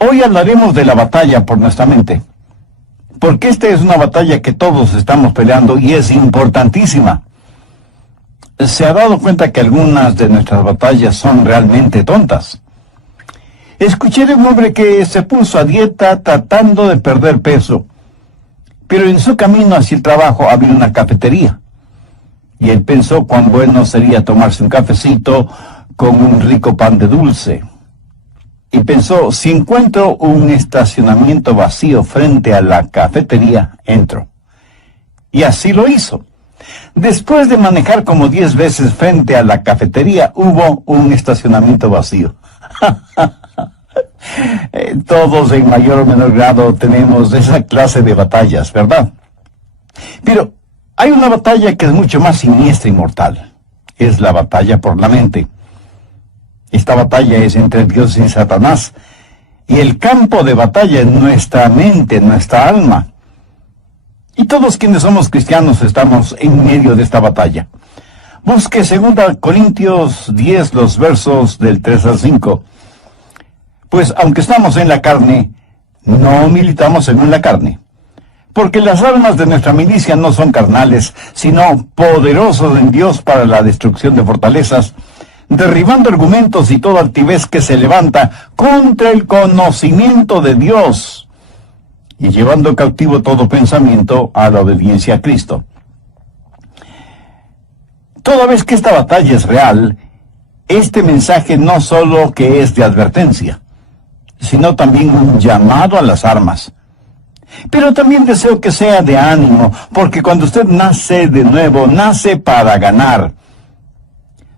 Hoy hablaremos de la batalla por nuestra mente, porque esta es una batalla que todos estamos peleando y es importantísima. ¿Se ha dado cuenta que algunas de nuestras batallas son realmente tontas? Escuché de un hombre que se puso a dieta tratando de perder peso, pero en su camino hacia el trabajo había una cafetería. Y él pensó cuán bueno sería tomarse un cafecito con un rico pan de dulce. Y pensó, si encuentro un estacionamiento vacío frente a la cafetería, entro. Y así lo hizo. Después de manejar como 10 veces frente a la cafetería, hubo un estacionamiento vacío. Todos en mayor o menor grado tenemos esa clase de batallas, ¿verdad? Pero hay una batalla que es mucho más siniestra y mortal. Es la batalla por la mente. Esta batalla es entre Dios y Satanás. Y el campo de batalla es nuestra mente, nuestra alma. Y todos quienes somos cristianos estamos en medio de esta batalla. Busque 2 Corintios 10, los versos del 3 al 5. Pues aunque estamos en la carne, no militamos según la carne. Porque las armas de nuestra milicia no son carnales, sino poderosos en Dios para la destrucción de fortalezas, derribando argumentos y toda altivez que se levanta contra el conocimiento de Dios, y llevando cautivo todo pensamiento a la obediencia a Cristo. Toda vez que esta batalla es real, este mensaje no solo que es de advertencia, sino también un llamado a las armas. Pero también deseo que sea de ánimo, porque cuando usted nace de nuevo, nace para ganar.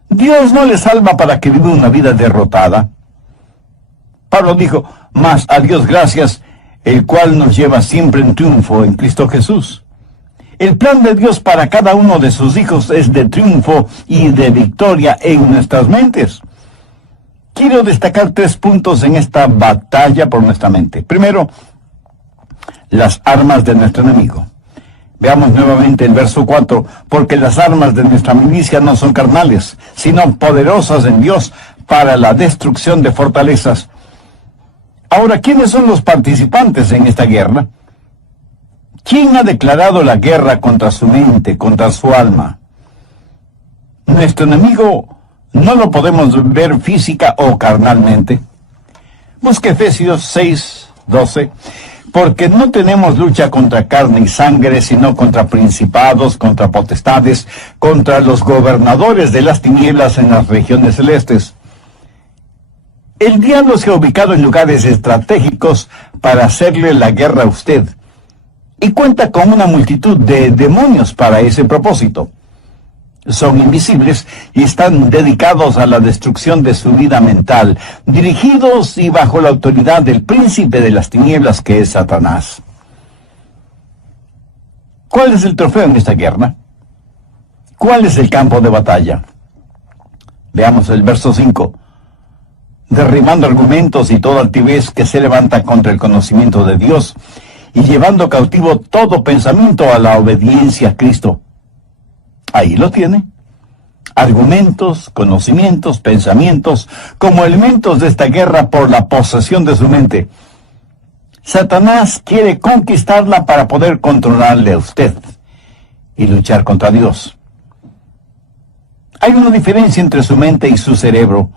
Dios no le salva para que viva una vida derrotada. Pablo dijo, mas a Dios gracias, el cual nos lleva siempre en triunfo en Cristo Jesús. El plan de Dios para cada uno de sus hijos es de triunfo y de victoria en nuestras mentes. Quiero destacar 3 puntos en esta batalla por nuestra mente. Primero, las armas de nuestro enemigo. Veamos nuevamente el verso 4. Porque las armas de nuestra milicia no son carnales, sino poderosas en Dios para la destrucción de fortalezas. Ahora, ¿quiénes son los participantes en esta guerra? ¿Quién ha declarado la guerra contra su mente, contra su alma? Nuestro enemigo no lo podemos ver física o carnalmente. Busque Efesios 6:12. Porque no tenemos lucha contra carne y sangre, sino contra principados, contra potestades, contra los gobernadores de las tinieblas en las regiones celestes. El diablo se ha ubicado en lugares estratégicos para hacerle la guerra a usted, y cuenta con una multitud de demonios para ese propósito. Son invisibles y están dedicados a la destrucción de su vida mental, dirigidos y bajo la autoridad del príncipe de las tinieblas que es Satanás. ¿Cuál es el trofeo en esta guerra? ¿Cuál es el campo de batalla? Veamos el verso 5. Derribando argumentos y toda altivez que se levanta contra el conocimiento de Dios, y llevando cautivo todo pensamiento a la obediencia a Cristo. Ahí lo tiene. Argumentos, conocimientos, pensamientos, como elementos de esta guerra por la posesión de su mente. Satanás quiere conquistarla para poder controlarle a usted y luchar contra Dios. Hay una diferencia entre su mente y su cerebro.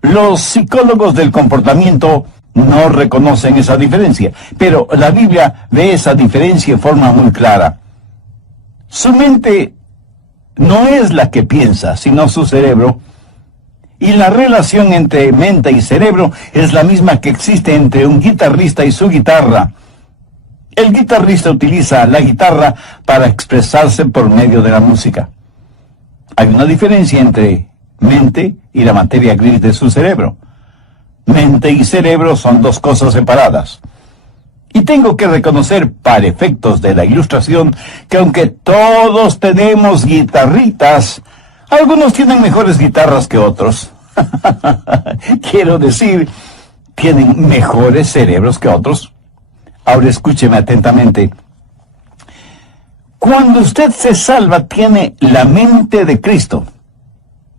Los psicólogos del comportamiento no reconocen esa diferencia, pero la Biblia ve esa diferencia en forma muy clara. Su mente no es la que piensa, sino su cerebro. Y la relación entre mente y cerebro es la misma que existe entre un guitarrista y su guitarra. El guitarrista utiliza la guitarra para expresarse por medio de la música. Hay una diferencia entre mente y la materia gris de su cerebro. Mente y cerebro son 2 cosas separadas. Y tengo que reconocer, para efectos de la ilustración, que aunque todos tenemos guitarritas, algunos tienen mejores guitarras que otros. Quiero decir, tienen mejores cerebros que otros. Ahora escúcheme atentamente. Cuando usted se salva, tiene la mente de Cristo.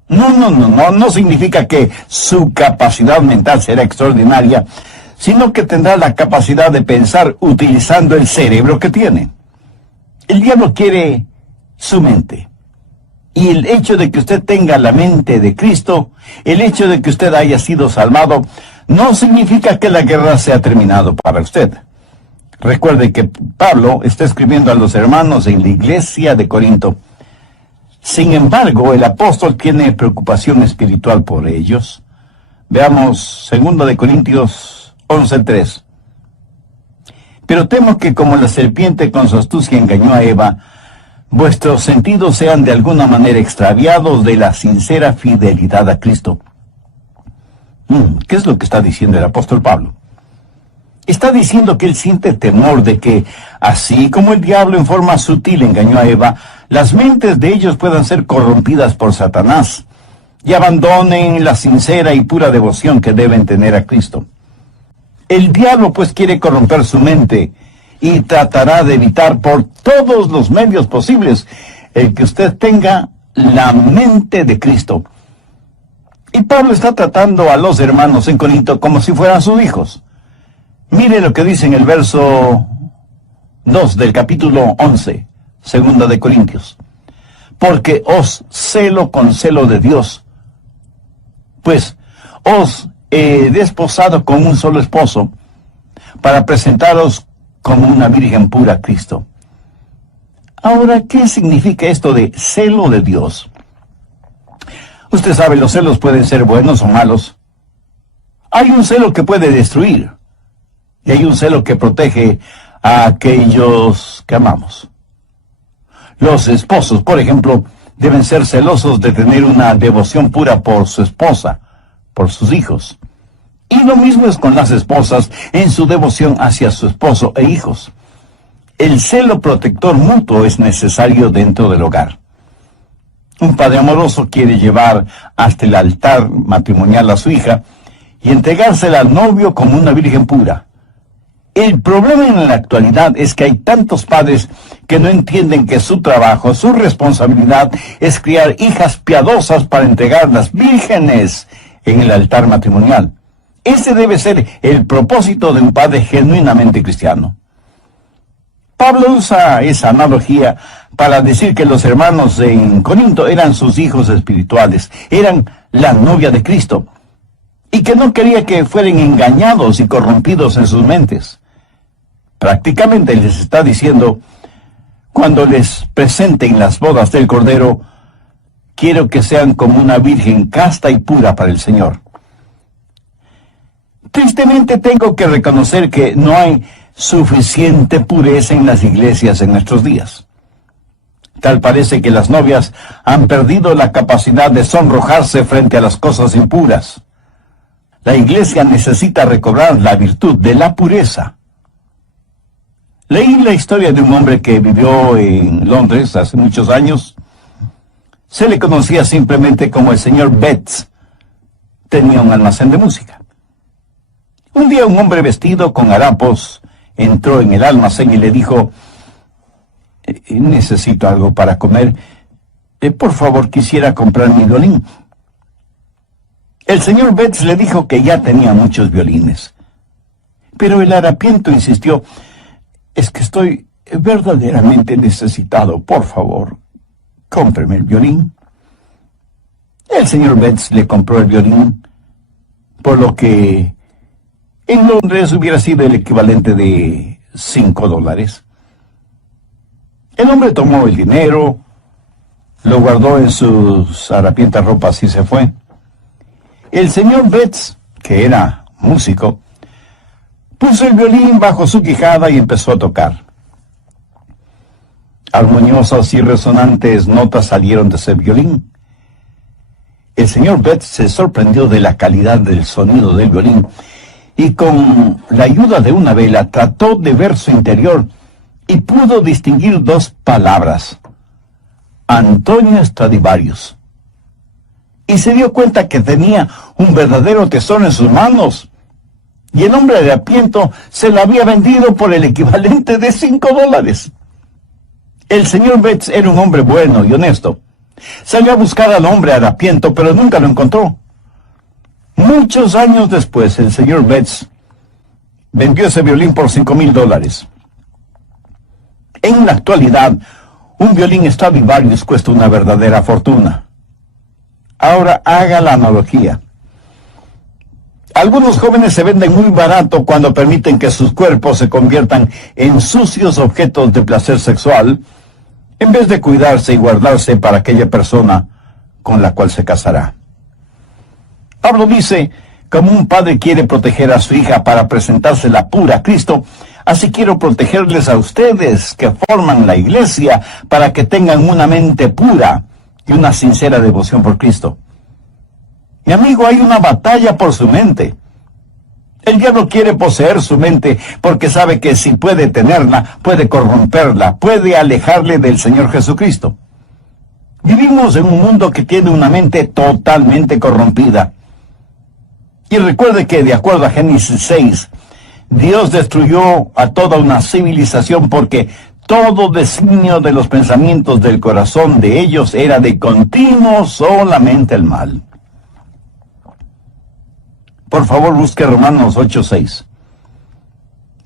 No significa que su capacidad mental será extraordinaria, sino que tendrá la capacidad de pensar utilizando el cerebro que tiene. El diablo quiere su mente. Y el hecho de que usted tenga la mente de Cristo, el hecho de que usted haya sido salvado, no significa que la guerra se ha terminado para usted. Recuerde que Pablo está escribiendo a los hermanos en la iglesia de Corinto. Sin embargo, el apóstol tiene preocupación espiritual por ellos. Veamos 2 de Corintios 11:3. Pero temo que como la serpiente con su astucia engañó a Eva, vuestros sentidos sean de alguna manera extraviados de la sincera fidelidad a Cristo. ¿Qué es lo que está diciendo el apóstol Pablo? Está diciendo que él siente temor de que, así como el diablo en forma sutil engañó a Eva, las mentes de ellos puedan ser corrompidas por Satanás y abandonen la sincera y pura devoción que deben tener a Cristo. El diablo pues quiere corromper su mente y tratará de evitar por todos los medios posibles el que usted tenga la mente de Cristo. Y Pablo está tratando a los hermanos en Corinto como si fueran sus hijos. Mire lo que dice en el verso 2 del capítulo 11, 2 de Corintios. Porque os celo con celo de Dios, pues os he desposado con un solo esposo, para presentaros como una virgen pura a Cristo. Ahora, ¿qué significa esto de celo de Dios? Usted sabe, los celos pueden ser buenos o malos. Hay un celo que puede destruir, y hay un celo que protege a aquellos que amamos. Los esposos, por ejemplo, deben ser celosos de tener una devoción pura por su esposa, por sus hijos. Y lo mismo es con las esposas en su devoción hacia su esposo e hijos. El celo protector mutuo es necesario dentro del hogar. Un padre amoroso quiere llevar hasta el altar matrimonial a su hija y entregársela al novio como una virgen pura. El problema en la actualidad es que hay tantos padres que no entienden que su trabajo, su responsabilidad es criar hijas piadosas para entregarlas vírgenes en el altar matrimonial. Ese debe ser el propósito de un padre genuinamente cristiano. Pablo usa esa analogía para decir que los hermanos en Corinto eran sus hijos espirituales, eran la novia de Cristo, y que no quería que fueran engañados y corrompidos en sus mentes. Prácticamente les está diciendo, cuando les presenten las bodas del Cordero, quiero que sean como una virgen casta y pura para el Señor. Tristemente tengo que reconocer que no hay suficiente pureza en las iglesias en nuestros días. Tal parece que las novias han perdido la capacidad de sonrojarse frente a las cosas impuras. La iglesia necesita recobrar la virtud de la pureza. Leí la historia de un hombre que vivió en Londres hace muchos años. Se le conocía simplemente como el señor Betts. Tenía un almacén de música. Un día un hombre vestido con harapos entró en el almacén y le dijo, necesito algo para comer. Por favor, quisiera comprar mi violín. El señor Betts le dijo que ya tenía muchos violines. Pero el harapiento insistió, es que estoy verdaderamente necesitado. Por favor, cómpreme el violín. El señor Betts le compró el violín, por lo que en Londres hubiera sido el equivalente de $5. El hombre tomó el dinero, lo guardó en sus harapientas ropas y se fue. El señor Betts, que era músico, puso el violín bajo su quijada y empezó a tocar. Armoniosas y resonantes notas salieron de ese violín. El señor Betts se sorprendió de la calidad del sonido del violín y con la ayuda de una vela trató de ver su interior y pudo distinguir dos palabras: Antonio Stradivarius. Y se dio cuenta que tenía un verdadero tesoro en sus manos. Y el hombre de harapiento se lo había vendido por el equivalente de $5. El señor Betts era un hombre bueno y honesto. Salió a buscar al hombre harapiento, pero nunca lo encontró. Muchos años después, el señor Betts vendió ese violín por $5,000. En la actualidad, un violín Stradivarius cuesta una verdadera fortuna. Ahora haga la analogía. Algunos jóvenes se venden muy barato cuando permiten que sus cuerpos se conviertan en sucios objetos de placer sexual, en vez de cuidarse y guardarse para aquella persona con la cual se casará. Pablo dice, como un padre quiere proteger a su hija para presentársela pura a Cristo, así quiero protegerles a ustedes que forman la iglesia para que tengan una mente pura y una sincera devoción por Cristo. Mi amigo, hay una batalla por su mente. El diablo quiere poseer su mente porque sabe que si puede tenerla, puede corromperla, puede alejarle del Señor Jesucristo. Vivimos en un mundo que tiene una mente totalmente corrompida. Y recuerde que, de acuerdo a Génesis 6, Dios destruyó a toda una civilización porque todo designio de los pensamientos del corazón de ellos era de continuo solamente el mal. Por favor, busque Romanos 8:6.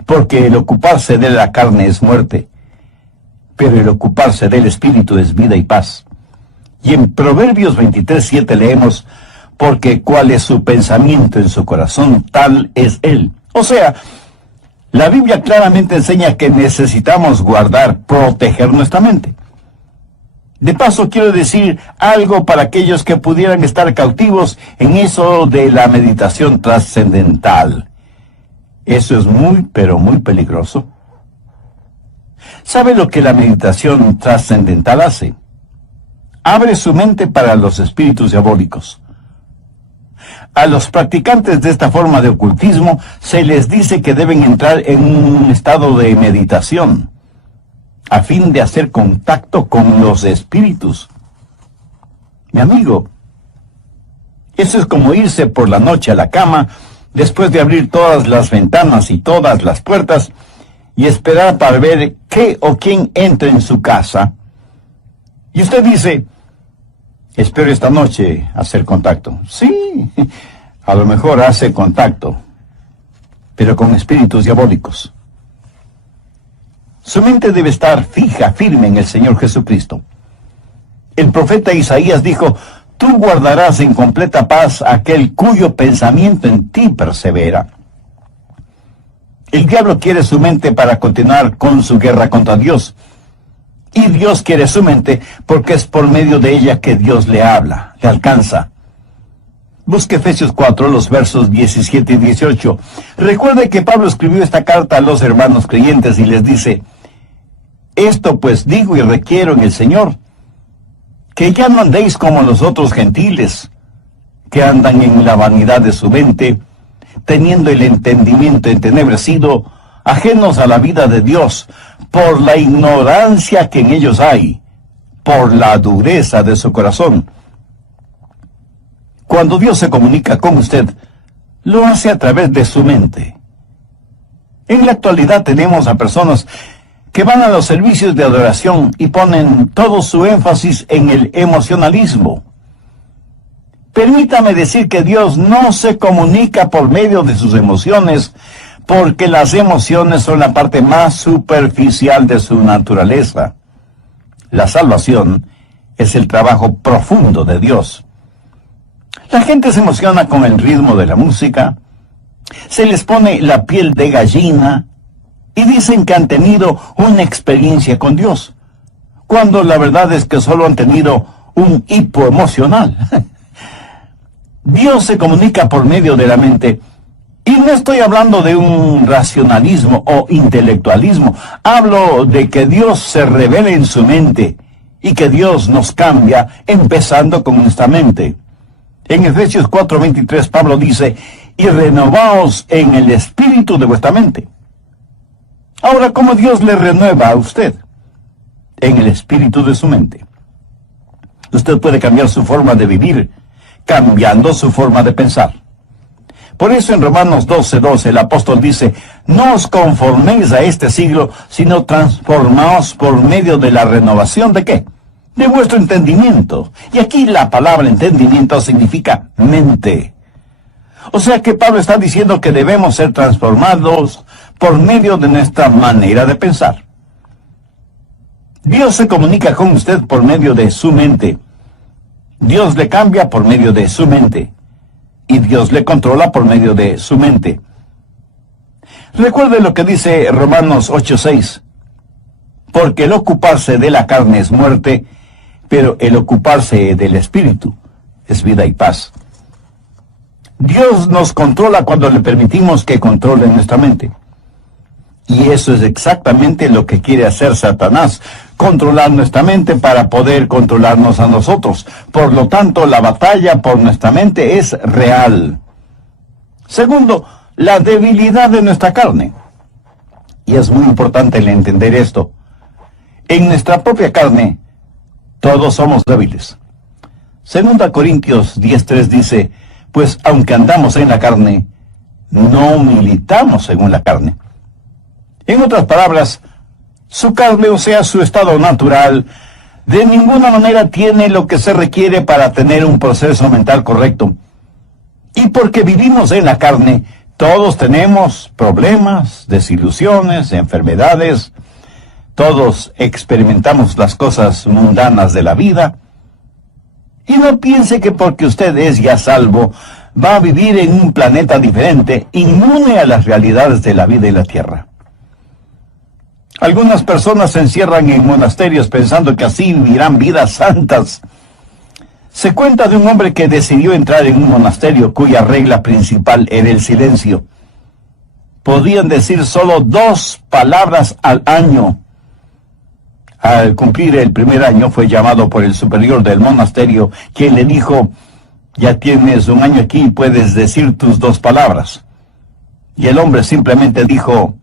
Porque el ocuparse de la carne es muerte, pero el ocuparse del Espíritu es vida y paz. Y en Proverbios 23:7 leemos, porque cuál es su pensamiento en su corazón, tal es él. O sea, la Biblia claramente enseña que necesitamos guardar, proteger nuestra mente. De paso, quiero decir algo para aquellos que pudieran estar cautivos en eso de la meditación trascendental. Eso es muy, pero muy peligroso. ¿Sabe lo que la meditación trascendental hace? Abre su mente para los espíritus diabólicos. A los practicantes de esta forma de ocultismo se les dice que deben entrar en un estado de meditación, a fin de hacer contacto con los espíritus. Mi amigo, eso es como irse por la noche a la cama, después de abrir todas las ventanas y todas las puertas, y esperar para ver qué o quién entra en su casa. Y usted dice, espero esta noche hacer contacto. Sí, a lo mejor hace contacto, pero con espíritus diabólicos. Su mente debe estar fija, firme en el Señor Jesucristo. El profeta Isaías dijo, tú guardarás en completa paz a aquel cuyo pensamiento en ti persevera. El diablo quiere su mente para continuar con su guerra contra Dios. Y Dios quiere su mente porque es por medio de ella que Dios le habla, le alcanza. Busque Efesios 4, los versos 17 y 18. Recuerde que Pablo escribió esta carta a los hermanos creyentes y les dice, esto pues digo y requiero en el Señor, que ya no andéis como los otros gentiles, que andan en la vanidad de su mente, teniendo el entendimiento entenebrecido, ajenos a la vida de Dios, por la ignorancia que en ellos hay, por la dureza de su corazón. Cuando Dios se comunica con usted, lo hace a través de su mente. En la actualidad tenemos a personas que van a los servicios de adoración y ponen todo su énfasis en el emocionalismo. Permítame decir que Dios no se comunica por medio de sus emociones, porque las emociones son la parte más superficial de su naturaleza. La salvación es el trabajo profundo de Dios. La gente se emociona con el ritmo de la música, se les pone la piel de gallina y dicen que han tenido una experiencia con Dios, cuando la verdad es que solo han tenido un hipo emocional. Dios se comunica por medio de la mente, y no estoy hablando de un racionalismo o intelectualismo, hablo de que Dios se revela en su mente y que Dios nos cambia empezando con nuestra mente. En Efesios 4:23 Pablo dice, y renovaos en el espíritu de vuestra mente. Ahora, ¿cómo Dios le renueva a usted? En el espíritu de su mente. Usted puede cambiar su forma de vivir, cambiando su forma de pensar. Por eso en Romanos 12:12 el apóstol dice, no os conforméis a este siglo, sino transformaos por medio de la renovación ¿de qué? de vuestro entendimiento. Y aquí la palabra entendimiento significa mente. O sea que Pablo está diciendo que debemos ser transformados por medio de nuestra manera de pensar. Dios se comunica con usted por medio de su mente. Dios le cambia por medio de su mente. Y Dios le controla por medio de su mente. Recuerde lo que dice Romanos 8:6. Porque el ocuparse de la carne es muerte, pero el ocuparse del espíritu es vida y paz. Dios nos controla cuando le permitimos que controle nuestra mente. Y eso es exactamente lo que quiere hacer Satanás, controlar nuestra mente para poder controlarnos a nosotros. Por lo tanto, la batalla por nuestra mente es real. Segundo, la debilidad de nuestra carne. Y es muy importante el entender esto. En nuestra propia carne, todos somos débiles. 2 Corintios 10:3 dice, pues aunque andamos en la carne, no militamos según la carne. En otras palabras, su carne, o sea, su estado natural, de ninguna manera tiene lo que se requiere para tener un proceso mental correcto. Y porque vivimos en la carne, todos tenemos problemas, desilusiones, enfermedades. Todos experimentamos las cosas mundanas de la vida. Y no piense que porque usted es ya salvo, va a vivir en un planeta diferente, inmune a las realidades de la vida y la tierra. Algunas personas se encierran en monasterios pensando que así vivirán vidas santas. Se cuenta de un hombre que decidió entrar en un monasterio cuya regla principal era el silencio. Podían decir solo 2 palabras al año. Al cumplir el primer año fue llamado por el superior del monasterio, quien le dijo, ya tienes un año aquí y puedes decir tus 2 palabras. Y el hombre simplemente dijo,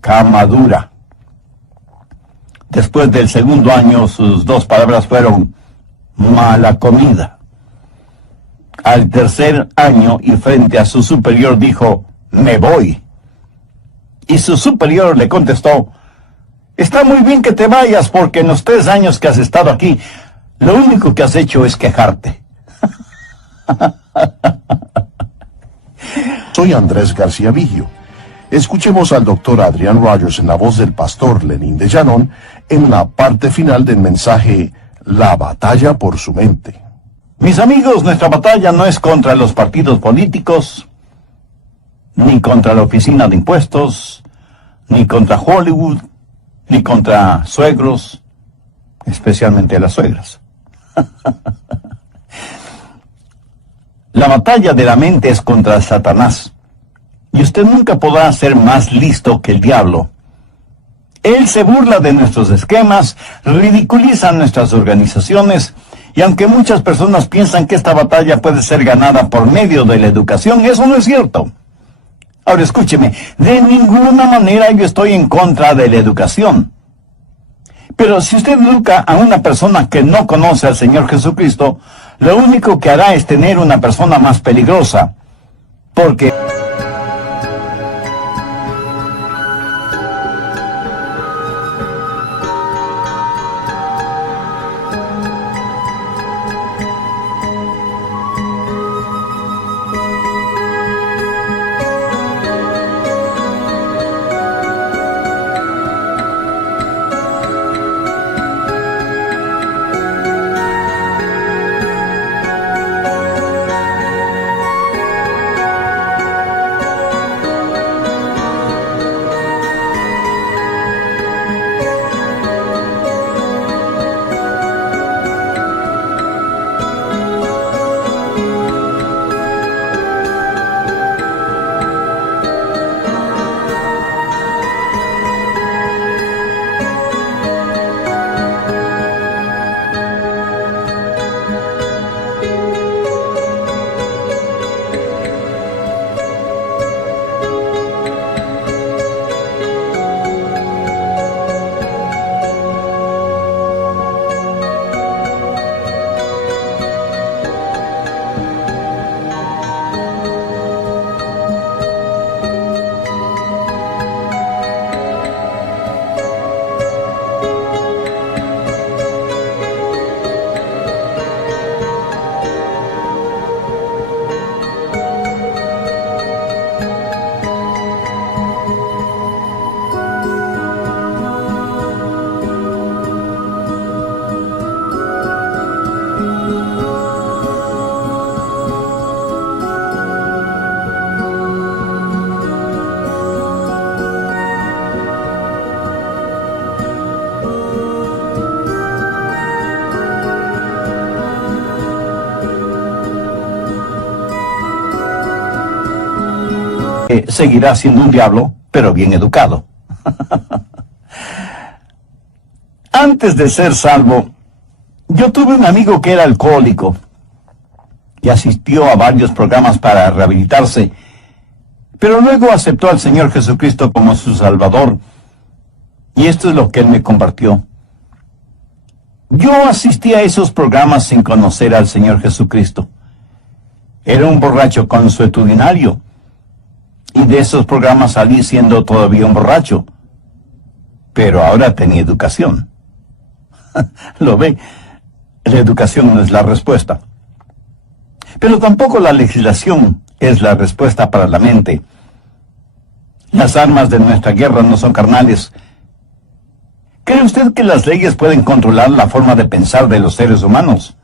cama dura. Después del segundo año, sus 2 palabras fueron, mala comida. Al tercer año, y frente a su superior, dijo, me voy. Y su superior le contestó, está muy bien que te vayas, porque en los 3 años que has estado aquí, lo único que has hecho es quejarte. Soy Andrés García Vigio. Escuchemos al doctor Adrian Rogers en la voz del pastor Lenín de Llanón en la parte final del mensaje La batalla por su mente. Mis amigos, nuestra batalla no es contra los partidos políticos, ni contra la oficina de impuestos, ni contra Hollywood, ni contra suegros, especialmente las suegras. La batalla de la mente es contra Satanás. Y usted nunca podrá ser más listo que el diablo. Él se burla de nuestros esquemas, ridiculiza nuestras organizaciones, y aunque muchas personas piensan que esta batalla puede ser ganada por medio de la educación, eso no es cierto. Ahora escúcheme, de ninguna manera yo estoy en contra de la educación. Pero si usted educa a una persona que no conoce al Señor Jesucristo, lo único que hará es tener una persona más peligrosa, porque seguirá siendo un diablo, pero bien educado. Antes de ser salvo, yo tuve un amigo que era alcohólico y asistió a varios programas para rehabilitarse, pero luego aceptó al Señor Jesucristo como su Salvador, y esto es lo que él me compartió. Yo asistí a esos programas sin conocer al Señor Jesucristo. Era un borracho consuetudinario, y de esos programas salí siendo todavía un borracho, pero ahora tenía educación. Lo ve, la educación no es la respuesta. Pero tampoco la legislación es la respuesta para la mente. Las armas de nuestra guerra no son carnales. ¿Cree usted que las leyes pueden controlar la forma de pensar de los seres humanos?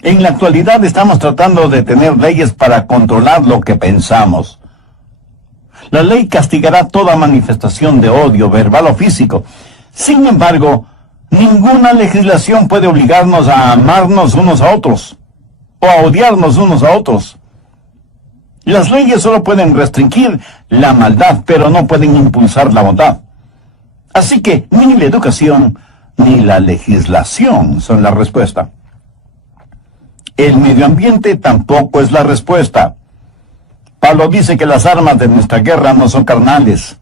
En la actualidad estamos tratando de tener leyes para controlar lo que pensamos. La ley castigará toda manifestación de odio, verbal o físico. Sin embargo, ninguna legislación puede obligarnos a amarnos unos a otros o a odiarnos unos a otros. Las leyes solo pueden restringir la maldad, pero no pueden impulsar la bondad. Así que ni la educación ni la legislación son la respuesta. El medio ambiente tampoco es la respuesta. Pablo dice que las armas de nuestra guerra no son carnales,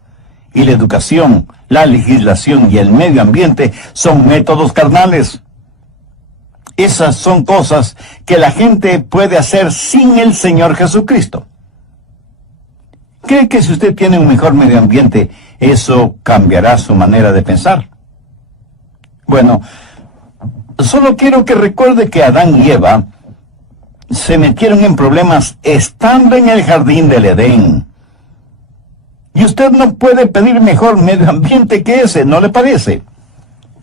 y la educación, la legislación y el medio ambiente son métodos carnales. Esas son cosas que la gente puede hacer sin el Señor Jesucristo. ¿Cree que si usted tiene un mejor medio ambiente, eso cambiará su manera de pensar? Bueno, solo quiero que recuerde que Adán y Eva se metieron en problemas estando en el jardín del Edén. Y usted no puede pedir mejor medio ambiente que ese, ¿no le parece?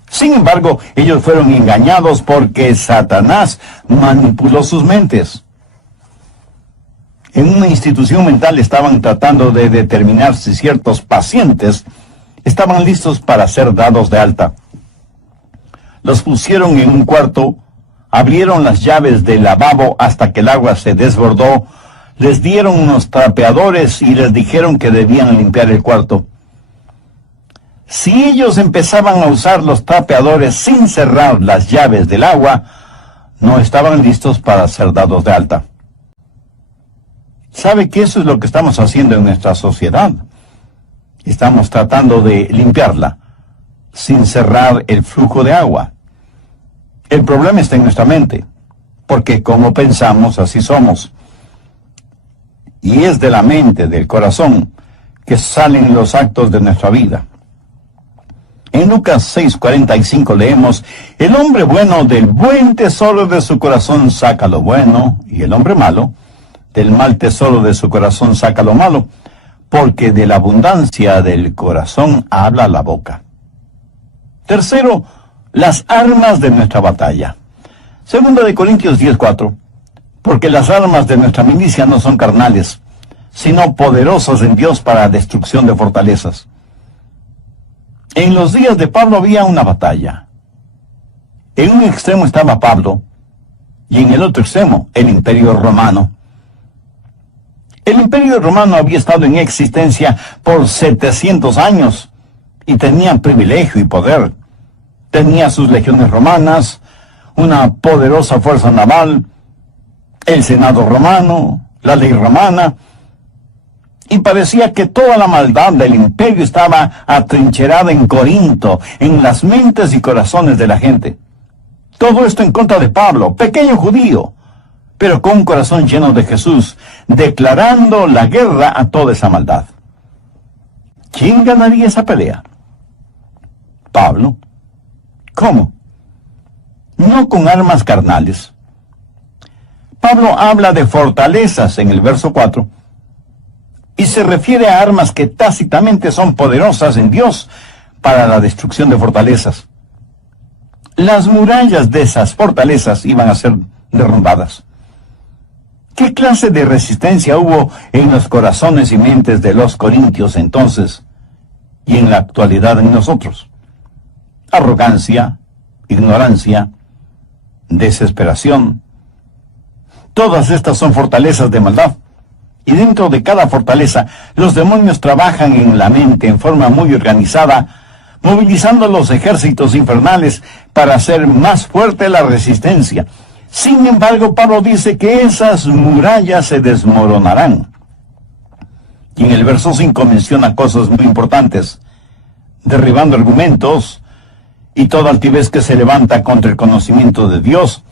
Sin embargo, ellos fueron engañados porque Satanás manipuló sus mentes. En una institución mental estaban tratando de determinar si ciertos pacientes estaban listos para ser dados de alta. Los pusieron en un cuarto, abrieron las llaves del lavabo hasta que el agua se desbordó, les dieron unos trapeadores y les dijeron que debían limpiar el cuarto. Si ellos empezaban a usar los trapeadores sin cerrar las llaves del agua, no estaban listos para ser dados de alta. ¿Sabe que eso es lo que estamos haciendo en nuestra sociedad? Estamos tratando de limpiarla sin cerrar el flujo de agua. El problema está en nuestra mente, porque como pensamos, así somos. Y es de la mente, del corazón, que salen los actos de nuestra vida. En Lucas 6:45 leemos: el hombre bueno del buen tesoro de su corazón saca lo bueno, y el hombre malo del mal tesoro de su corazón saca lo malo, porque de la abundancia del corazón habla la boca. Tercero, las armas de nuestra batalla. Segunda de Corintios 10:4, porque las armas de nuestra milicia no son carnales, sino poderosas en Dios para destrucción de fortalezas. En los días de Pablo había una batalla. En un extremo estaba Pablo, y en el otro extremo el Imperio Romano. El Imperio Romano había estado en existencia por 700 años, y tenía privilegio y poder. Tenía sus legiones romanas, una poderosa fuerza naval, el Senado romano, la ley romana, y parecía que toda la maldad del imperio estaba atrincherada en Corinto, en las mentes y corazones de la gente. Todo esto en contra de Pablo, pequeño judío, pero con un corazón lleno de Jesús, declarando la guerra a toda esa maldad. ¿Quién ganaría esa pelea? Pablo. ¿Cómo? No con armas carnales. Pablo habla de fortalezas en el verso 4, y se refiere a armas que tácitamente son poderosas en Dios para la destrucción de fortalezas. Las murallas de esas fortalezas iban a ser derrumbadas. ¿Qué clase de resistencia hubo en los corazones y mentes de los corintios entonces y en la actualidad en nosotros? Arrogancia, ignorancia, desesperación. Todas estas son fortalezas de maldad. Y dentro de cada fortaleza, los demonios trabajan en la mente en forma muy organizada, movilizando los ejércitos infernales para hacer más fuerte la resistencia. Sin embargo, Pablo dice que esas murallas se desmoronarán. Y en el verso 5 menciona cosas muy importantes: derribando argumentos y toda altivez que se levanta contra el conocimiento de Dios,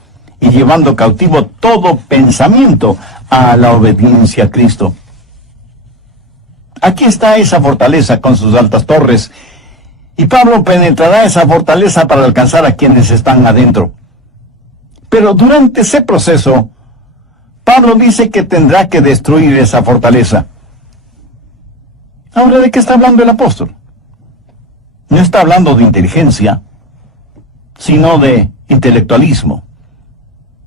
y llevando cautivo todo pensamiento a la obediencia a Cristo. Aquí está esa fortaleza con sus altas torres, y Pablo penetrará esa fortaleza para alcanzar a quienes están adentro. Pero durante ese proceso, Pablo dice que tendrá que destruir esa fortaleza. Ahora, ¿de qué está hablando el apóstol? No está hablando de inteligencia, sino de intelectualismo,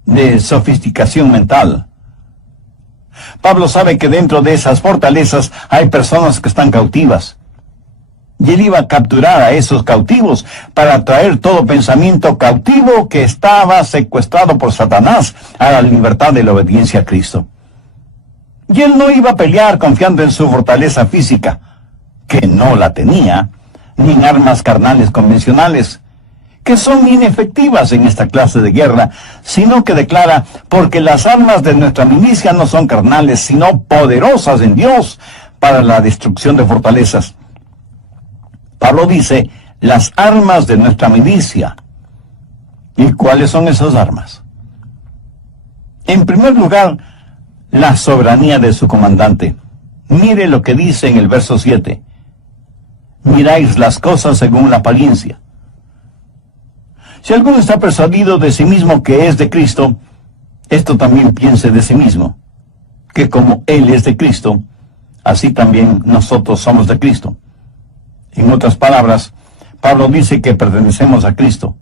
de sofisticación mental. Pablo sabe que dentro de esas fortalezas hay personas que están cautivas. Y él iba a capturar a esos cautivos para traer todo pensamiento cautivo que estaba secuestrado por Satanás a la libertad de la obediencia a Cristo. Y él no iba a pelear confiando en su fortaleza física, que no la tenía, ni en armas carnales convencionales, que son inefectivas en esta clase de guerra, sino que declara: porque las armas de nuestra milicia no son carnales, sino poderosas en Dios para la destrucción de fortalezas. Pablo dice: las armas de nuestra milicia. ¿Y cuáles son esas armas? En primer lugar, la soberanía de su comandante. Mire lo que dice en el verso 7. Miráis las cosas según la apariencia. Si alguno está persuadido de sí mismo que es de Cristo, esto también piense de sí mismo, que como Él es de Cristo, así también nosotros somos de Cristo. En otras palabras, Pablo dice que pertenecemos a Cristo.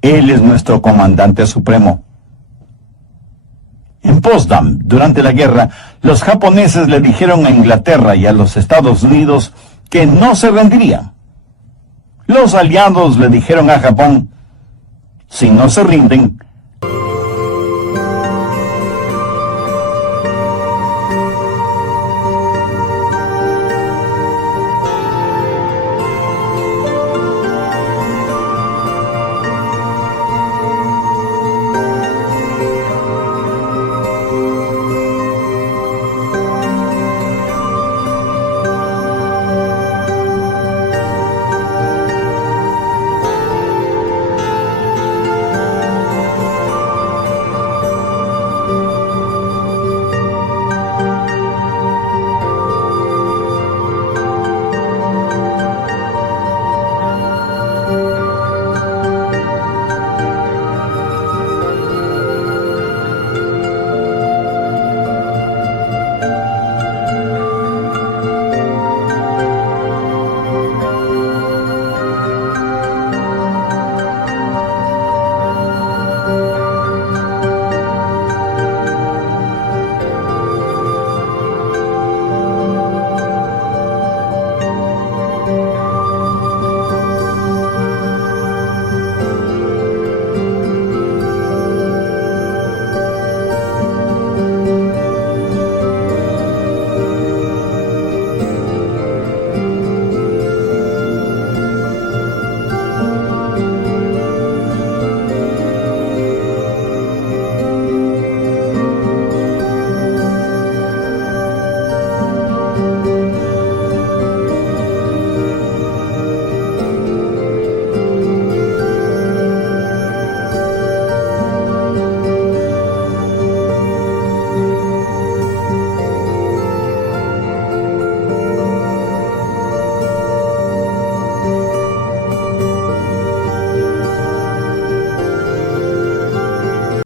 Él es nuestro comandante supremo. En Potsdam, durante la guerra, los japoneses le dijeron a Inglaterra y a los Estados Unidos que no se rendirían. Los aliados le dijeron a Japón: si no se rinden,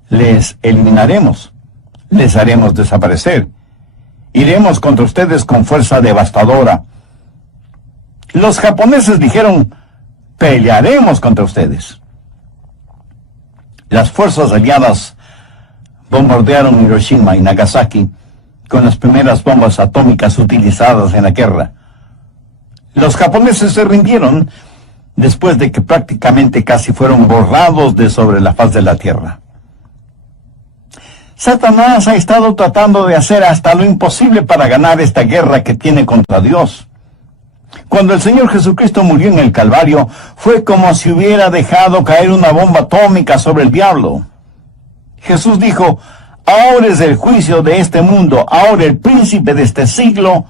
les eliminaremos, les haremos desaparecer. Iremos contra ustedes con fuerza devastadora. Los japoneses dijeron: pelearemos contra ustedes. Las fuerzas aliadas bombardearon Hiroshima y Nagasaki con las primeras bombas atómicas utilizadas en la guerra. Los japoneses se rindieron después de que prácticamente casi fueron borrados de sobre la faz de la tierra. Satanás ha estado tratando de hacer hasta lo imposible para ganar esta guerra que tiene contra Dios. Cuando el Señor Jesucristo murió en el Calvario, fue como si hubiera dejado caer una bomba atómica sobre el diablo. Jesús dijo: ahora es el juicio de este mundo, ahora el príncipe de este siglo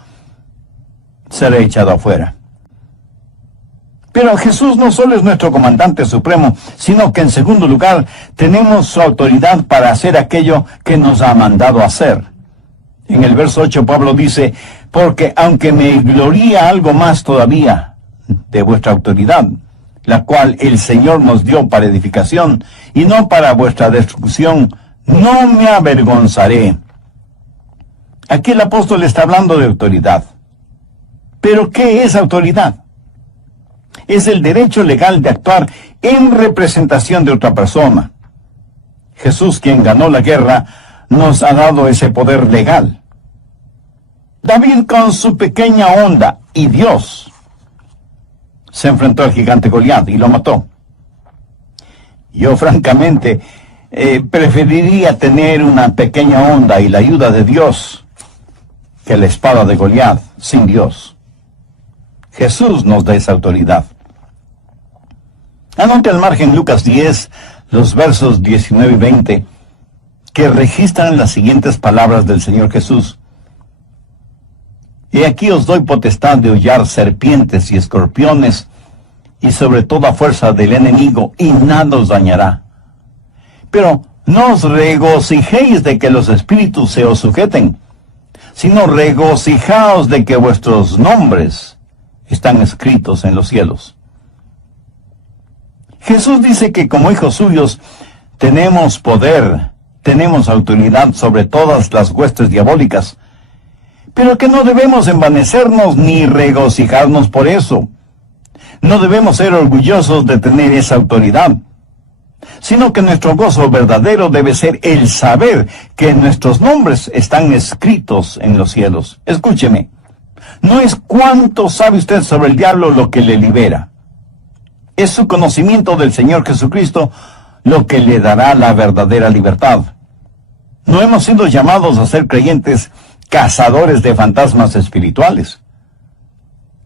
será echado afuera. Pero Jesús no solo es nuestro comandante supremo, sino que en segundo lugar tenemos su autoridad para hacer aquello que nos ha mandado hacer. En el verso 8 Pablo dice: porque aunque me gloría algo más todavía de vuestra autoridad, la cual el Señor nos dio para edificación y no para vuestra destrucción, no me avergonzaré. Aquí el apóstol está hablando de autoridad. ¿Pero qué es autoridad? Es el derecho legal de actuar en representación de otra persona. Jesús, quien ganó la guerra, nos ha dado ese poder legal. David, con su pequeña onda, y Dios, se enfrentó al gigante Goliat y lo mató. Yo, francamente, preferiría tener una pequeña onda y la ayuda de Dios que la espada de Goliat sin Dios. Jesús nos da esa autoridad. Anote al margen Lucas 10, los versos 19 y 20, que registran las siguientes palabras del Señor Jesús. Y aquí os doy potestad de hollar serpientes y escorpiones, y sobre toda fuerza del enemigo, y nada os dañará. Pero no os regocijéis de que los espíritus se os sujeten, sino regocijaos de que vuestros nombres están escritos en los cielos. Jesús dice que como hijos suyos tenemos poder, tenemos autoridad sobre todas las huestes diabólicas, pero que no debemos envanecernos ni regocijarnos por eso. No debemos ser orgullosos de tener esa autoridad, sino que nuestro gozo verdadero debe ser el saber que nuestros nombres están escritos en los cielos. Escúcheme, no es cuánto sabe usted sobre el diablo lo que le libera. Es su conocimiento del Señor Jesucristo lo que le dará la verdadera libertad. No hemos sido llamados a ser creyentes cazadores de fantasmas espirituales.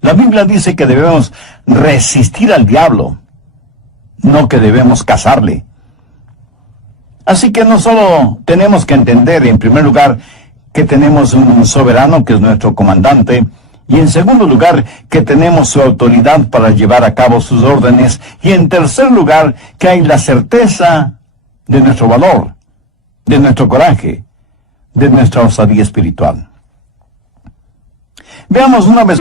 La Biblia dice que debemos resistir al diablo, no que debemos cazarle. Así que no solo tenemos que entender, en primer lugar, que tenemos un soberano que es nuestro comandante, y en segundo lugar, que tenemos su autoridad para llevar a cabo sus órdenes, y en tercer lugar, que hay la certeza de nuestro valor, de nuestro coraje, de nuestra osadía espiritual. Veamos una vez.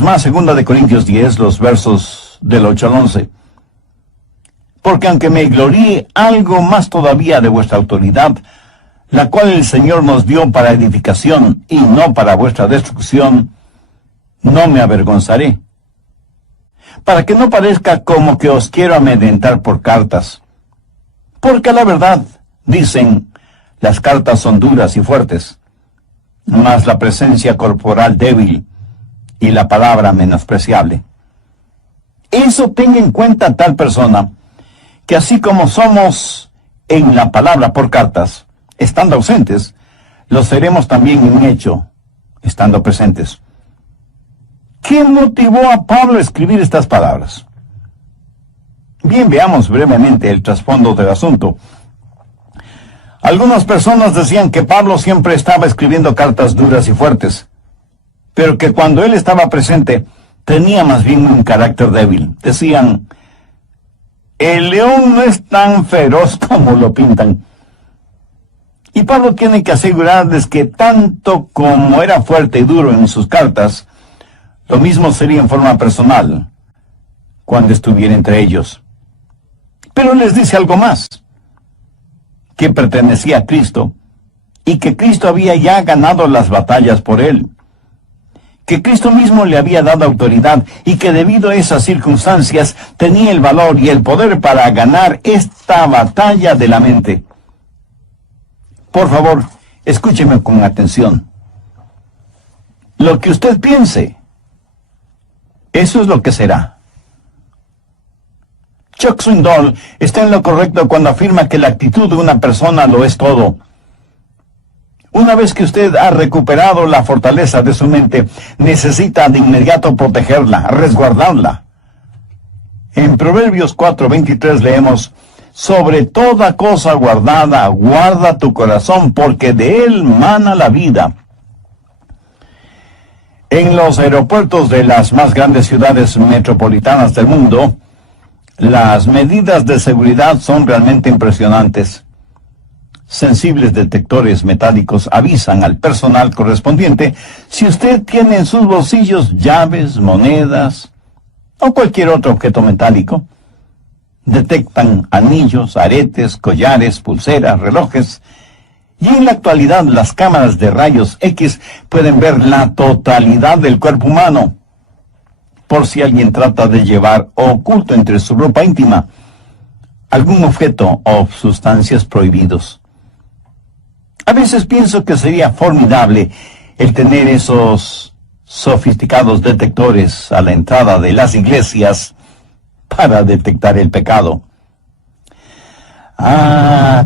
Más, segunda de Corintios 10, los versos del 8 al 11. Porque aunque me gloríe algo más todavía de vuestra autoridad, la cual el Señor nos dio para edificación y no para vuestra destrucción, no me avergonzaré. Para que no parezca como que os quiero amedrentar por cartas. Porque a la verdad, dicen, las cartas son duras y fuertes, mas la presencia corporal débil, y la palabra menospreciable. Eso tenga en cuenta tal persona, que así como somos en la palabra por cartas, estando ausentes, lo seremos también en hecho, estando presentes. ¿Qué motivó a Pablo a escribir estas palabras? Bien, veamos brevemente el trasfondo del asunto. Algunas personas decían que Pablo siempre estaba escribiendo cartas duras y fuertes. pero que cuando él estaba presente tenía más bien un carácter débil. Decían, el león no es tan feroz como lo pintan. Y Pablo tiene que asegurarles que tanto como era fuerte y duro en sus cartas, lo mismo sería en forma personal cuando estuviera entre ellos. Pero les dice algo más, que pertenecía a Cristo y que Cristo había ya ganado las batallas por él, que Cristo mismo le había dado autoridad y que debido a esas circunstancias tenía el valor y el poder para ganar esta batalla de la mente. Por favor, escúcheme con atención. Lo que usted piense, eso es lo que será. Chuck Swindoll está en lo correcto cuando afirma que la actitud de una persona lo es todo. Una vez que usted ha recuperado la fortaleza de su mente, necesita de inmediato protegerla, resguardarla. En Proverbios 4:23 leemos, sobre toda cosa guardada, guarda tu corazón, porque de él mana la vida. En los aeropuertos de las más grandes ciudades metropolitanas del mundo, las medidas de seguridad son realmente impresionantes. Sensibles detectores metálicos avisan al personal correspondiente si usted tiene en sus bolsillos llaves, monedas o cualquier otro objeto metálico. Detectan anillos, aretes, collares, pulseras, relojes. Y en la actualidad las cámaras de rayos X pueden ver la totalidad del cuerpo humano, por si alguien trata de llevar oculto entre su ropa íntima algún objeto o sustancias prohibidos. A veces pienso que sería formidable el tener esos sofisticados detectores a la entrada de las iglesias para detectar el pecado.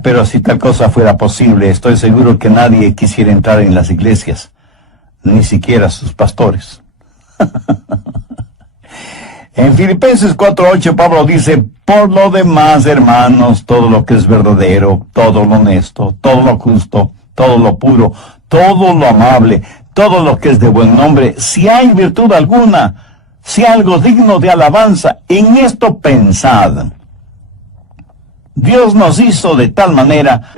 Pero si tal cosa fuera posible, estoy seguro que nadie quisiera entrar en las iglesias, ni siquiera sus pastores. En Filipenses 4:8 Pablo dice, por lo demás, hermanos, todo lo que es verdadero, todo lo honesto, todo lo justo, todo lo puro, todo lo amable, todo lo que es de buen nombre, si hay virtud alguna, si algo digno de alabanza, en esto pensad. Dios nos hizo de tal manera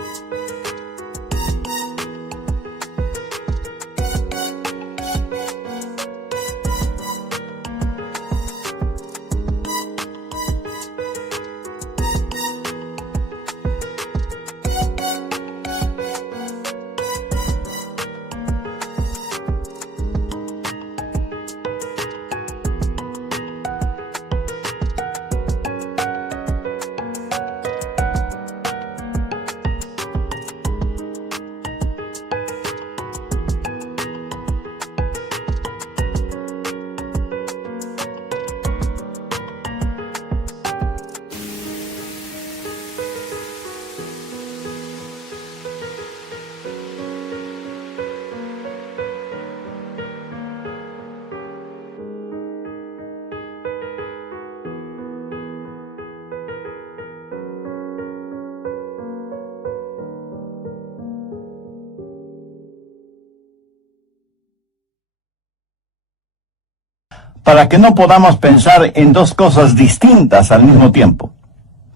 para que no podamos pensar en dos cosas distintas al mismo tiempo.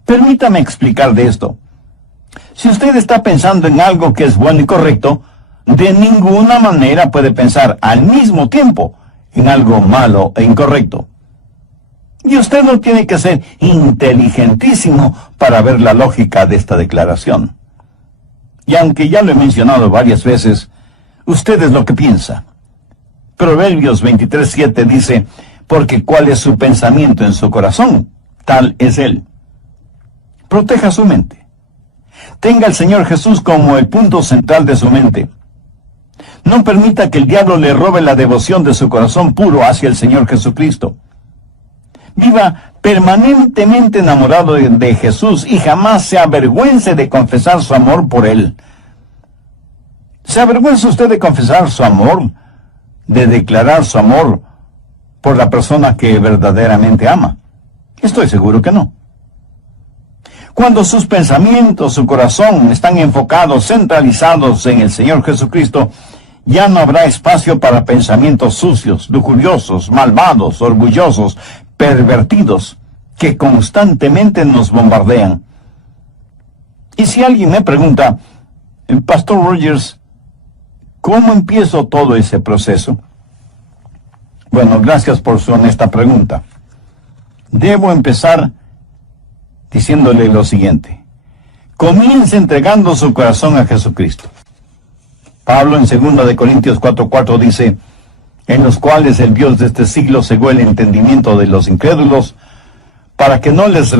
Permítame explicar de esto. Si usted está pensando en algo que es bueno y correcto, de ninguna manera puede pensar al mismo tiempo en algo malo e incorrecto. Y usted no tiene que ser inteligentísimo para ver la lógica de esta declaración. Y aunque ya lo he mencionado varias veces, usted es lo que piensa. Proverbios 23:7 dice, porque cuál es su pensamiento en su corazón, tal es él. Proteja su mente. Tenga al Señor Jesús como el punto central de su mente. No permita que el diablo le robe la devoción de su corazón puro hacia el Señor Jesucristo. Viva permanentemente enamorado de Jesús y jamás se avergüence de confesar su amor por Él. ¿Se avergüenza usted de confesar su amor, de declarar su amor por la persona que verdaderamente ama? Estoy seguro que no. Cuando sus pensamientos, su corazón están enfocados, centralizados en el Señor Jesucristo, Ya no habrá espacio para pensamientos sucios, lujuriosos, malvados, orgullosos, pervertidos, que constantemente nos bombardean. Y si alguien me pregunta, Pastor Rogers, ¿cómo empiezo todo ese proceso? Bueno, gracias por su honesta pregunta. Debo empezar diciéndole lo siguiente. Comience entregando su corazón a Jesucristo. Pablo en 2 de Corintios 4:4 dice, en los cuales el Dios de este siglo cegó el entendimiento de los incrédulos, para que no les